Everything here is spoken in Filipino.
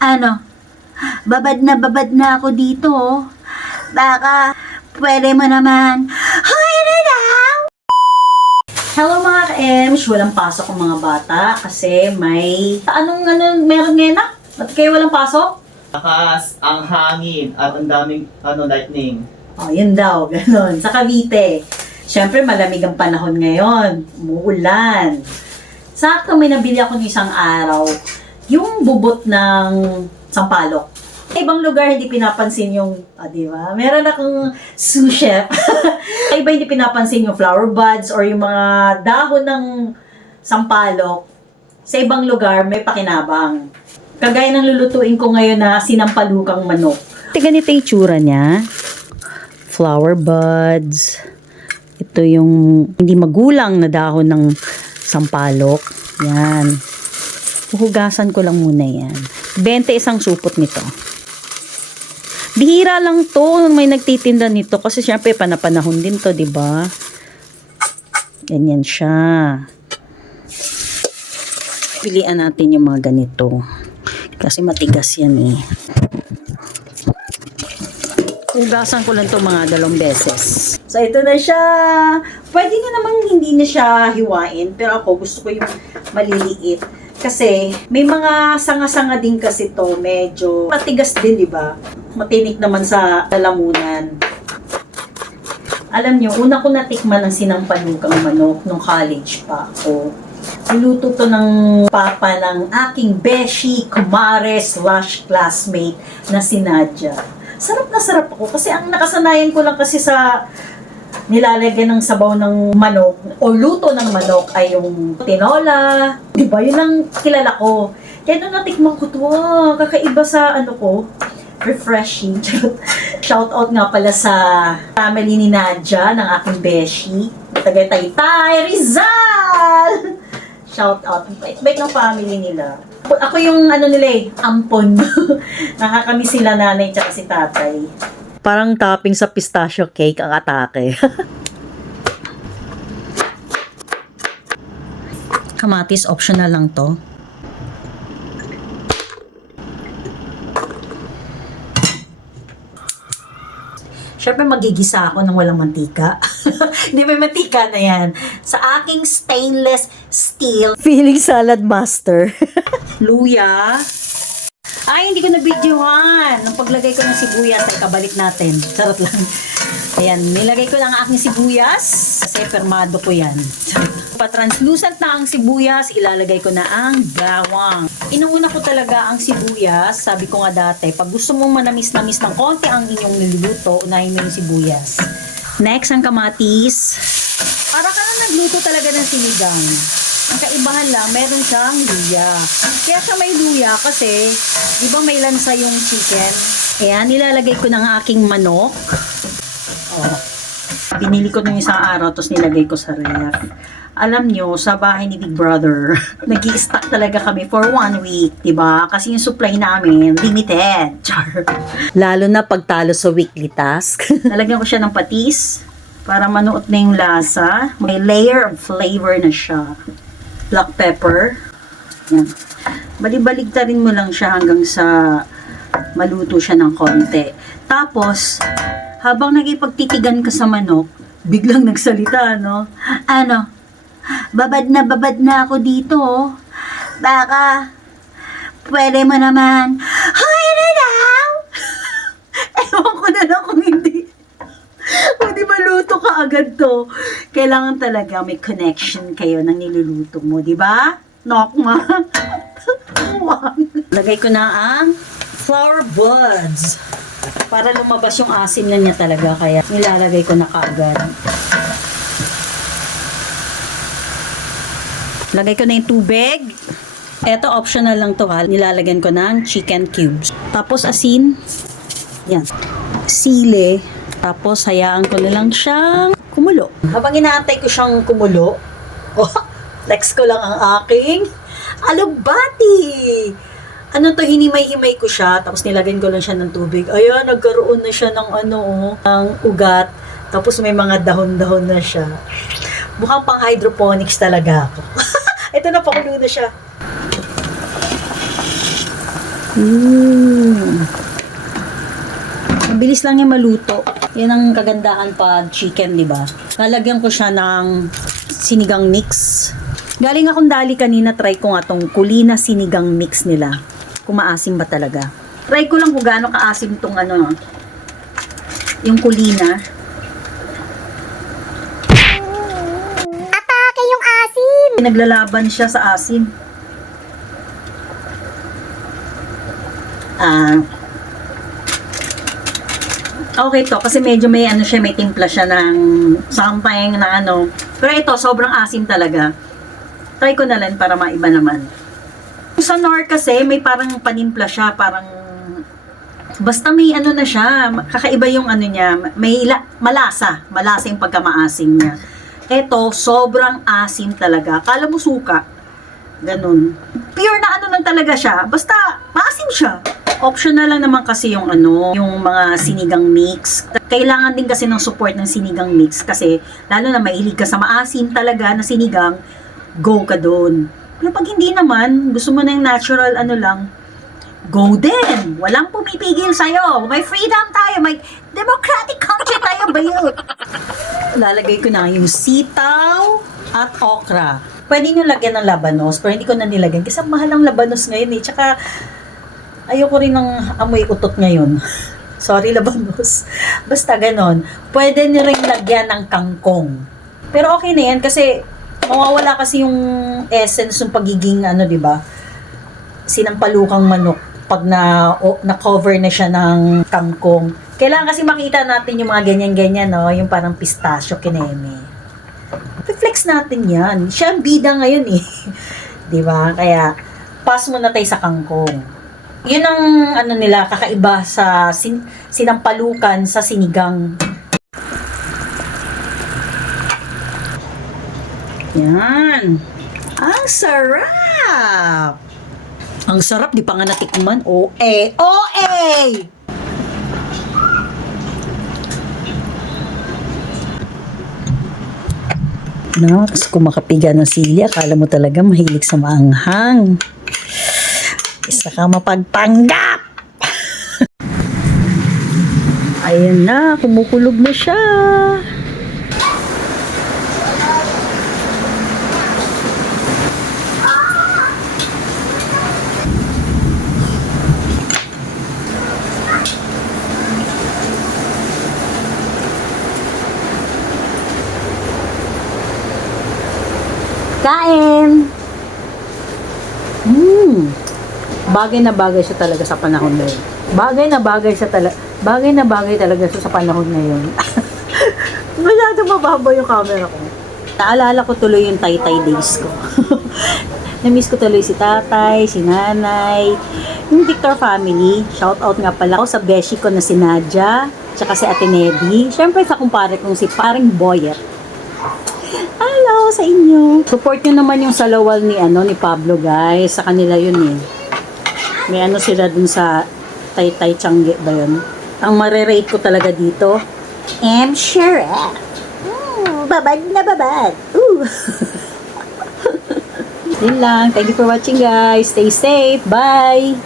Ano, babad na ako dito, oh. Baka, pwede mo naman. Hoy, ano daw? Hello mga ka-Ems! Walang pasok ang mga bata kasi may... meron ngayon na? Ba't kayo walang pasok? Lakas ang hangin at ang daming lightning. Oh, yun daw, ganun. Sa Cavite. Siyempre, malamig ang panahon ngayon. Umuulan. Sakto, may nabili ako ng isang araw. Yung bubot ng sampalok. Ibang lugar hindi pinapansin yung, di ba? Meron akong sous chef. Iba hindi pinapansin yung flower buds or yung mga dahon ng sampalok. Sa ibang lugar, may pakinabang. Kagaya ng lulutuin ko ngayon na sinampalukang manok. Ganito yung tsura niya. Flower buds. Ito yung hindi magulang na dahon ng sampalok. Yan. Huhugasan ko lang muna yan. 20 isang supot nito. Bihira lang to nung may nagtitinda nito kasi syempre panapanahon din to, 'di ba? Ganyan siya. Pilian natin yung mga ganito. Kasi matigas yan eh. Hugasan ko lang to mga 2 beses. So ito na siya. Pwede na namang hindi na siya hiwain, pero ako gusto ko yung maliliit. Kasi may mga sanga-sanga din kasi to, medyo matigas din, 'di ba? Matinik naman sa lalamunan. Alam nyo, una ko natikman ang sinampalukang manok nung college pa ako. Niluto to ng papa ng aking beshi, kumare, / classmate na si Nadia. Sarap na sarap ako kasi ang nakasanayan ko lang kasi sa nilalagyan ng sabaw ng manok o luto ng manok ay yung tinola. Diba? Yun ang kilala ko. Kaya nung natikman ko to, kakaiba sa ko, refreshing. Shout out nga pala sa family ni Nadia ng aking beshi. Tagaytay, Rizal! Shout out. Bait ng family nila. Ako yung nila ampon. Nakakamiss sila nanay tsaka si tatay. Parang topping sa pistachio cake ang atake. Kamatis, optional lang to. Siyempre magigisa ako ng walang mantika. Hindi, may mantika na yan. Sa aking stainless steel feeling salad master. Luya. Ay, hindi ko na-videohan. Nung paglagay ko ng sibuyas, ay kabalik natin. Charot lang. Ayan, nilagay ko lang ang aking sibuyas. Kasi permado ko yan. Pa-translucent na ang sibuyas, ilalagay ko na ang bawang. Inuuna ko talaga ang sibuyas. Sabi ko nga dati, pag gusto mong manamis-namis ng konti ang inyong niluluto, unahin mo yung sibuyas. Next, ang kamatis. Para ka na nagluto talaga ng sinigang. Ang kaibahan lang, meron siyang luya. Kaya siya may luya kasi, di ba may lansa yung chicken? Ayan, nilalagay ko ng aking manok. Oh. Binili ko nung isang araw, tapos nilagay ko sa ref. Alam nyo, sa bahay ni Big Brother, nag-i-stock talaga kami for 1 week, diba? Kasi yung supply namin, limited. Char. Lalo na pagtalo sa weekly task. Nalagyan ko siya ng patis para manuot na yung lasa. May layer of flavor na siya. Black pepper. Yan. Balibaligtarin mo lang siya hanggang sa maluto siya ng konti. Tapos, habang nagipagtitigan ka sa manok, biglang nagsalita, no? Babad na ako dito, oh. Baka, pwede mo naman. Hoy, ano daw? Ewan ko na lang kung hindi maluto ka agad to. Kailangan talaga may connection kayo ng niluluto mo, di ba? Knock ma. Lagay ko na ang flower buds. Para lumabas yung asim na niya talaga, kaya nilalagay ko na kaagad. Lagay ko na yung tubig. Ito, optional lang to ha. Nilalagyan ko ng chicken cubes. Tapos asin. Yan. Sili. Tapos hayaan ko na lang siyang kumulo. Habang inaantay ko siyang kumulo, flex ko lang ang aking alubati. Hinimay-himay ko siya. Tapos nilagyan ko lang siya ng tubig. Ayan, nagkaroon na siya ng ng ugat. Tapos may mga dahon-dahon na siya. Mukhang pang hydroponics talaga ako. Ito na, pakulo na siya. Mabilis lang yung maluto. Yan ang kagandahan pa chicken, di ba? Lalagyan ko siya ng sinigang mix. Galing akong dali kanina, try ko nga tong Kulina sinigang mix nila. Kung maasim ba talaga. Try ko lang kung gaano kaasim tong ano, yung Kulina. Atake yung asim! Naglalaban siya sa asim. Okay to, kasi medyo may ano siya, may timpla siya ng something na ano. Pero ito, sobrang asim talaga. Try ko na lang para maiba naman. Sa Nor kasi, may parang panimpla siya, parang basta may ano na siya, kakaiba yung ano niya, may malasa yung pagkamaasim niya. Ito, sobrang asim talaga. Kala mo suka. Ganun. Pure na ano lang talaga siya, basta maasim siya. Optional lang naman kasi yung ano, yung mga sinigang mix. Kailangan din kasi ng support ng sinigang mix kasi lalo na mahilig ka sa maasim talaga na sinigang, go ka doon. Pero pag hindi naman, gusto mo na yung natural ano lang, go din. Walang pumipigil sa'yo. May freedom tayo. May democratic country tayo, bayot. Lalagay ko na yung sitaw at okra. Pwede nyo lagyan ng labanos, pero hindi ko na nilagyan kasi mahal ang labanos ngayon eh. Tsaka, ayoko rin ng amoy utot ngayon. Sorry, labanos. Basta ganon. Pwede nyo rin lagyan ng kangkong. Pero okay na yan kasi mawawala kasi yung essence ng pagiging ano, di ba? Sinampalukang manok pag na-cover na siya ng kangkong. Kailangan kasi makita natin yung mga ganyan-ganyan, no? Yung parang pistachio kineme. Flex natin yan. Siya ang bida ngayon eh. Di ba? Kaya, pass mo na tayo sa kangkong. Yun ang ano nila, kakaiba sa sinampalukan sa sinigang. Yan. Ang sarap! Ang sarap, di pa nga natikman. O-eh! O-eh! Nox, kung makapiga ng sili, akala mo talaga mahilig sa maanghang. Isa ka mapagpanggap! Ayan na, kumukulog na siya. Kain! Bagay na bagay siya talaga sa panahon ngayon. Bagay na bagay talaga siya sa panahon ngayon. Masyado mababa yung camera ko. Naalala ko tuloy yung Taytay days ko. Na-miss ko tuloy si tatay, si nanay, yung Victor family. Shout out nga pala ako sa beshi ko na si Nadia, tsaka si Ate Nedy. Siyempre sa kumpare kong si Paring Boyet. Hello sa inyo. Support nyo naman yung salawal ni Pablo, guys. Sa kanila yun eh. May ano sila dun sa Taytay Tiangge ba yun? Ang marerate ko talaga dito, I'm sure. Babad na babad. Yun lang. Thank you for watching, guys. Stay safe. Bye!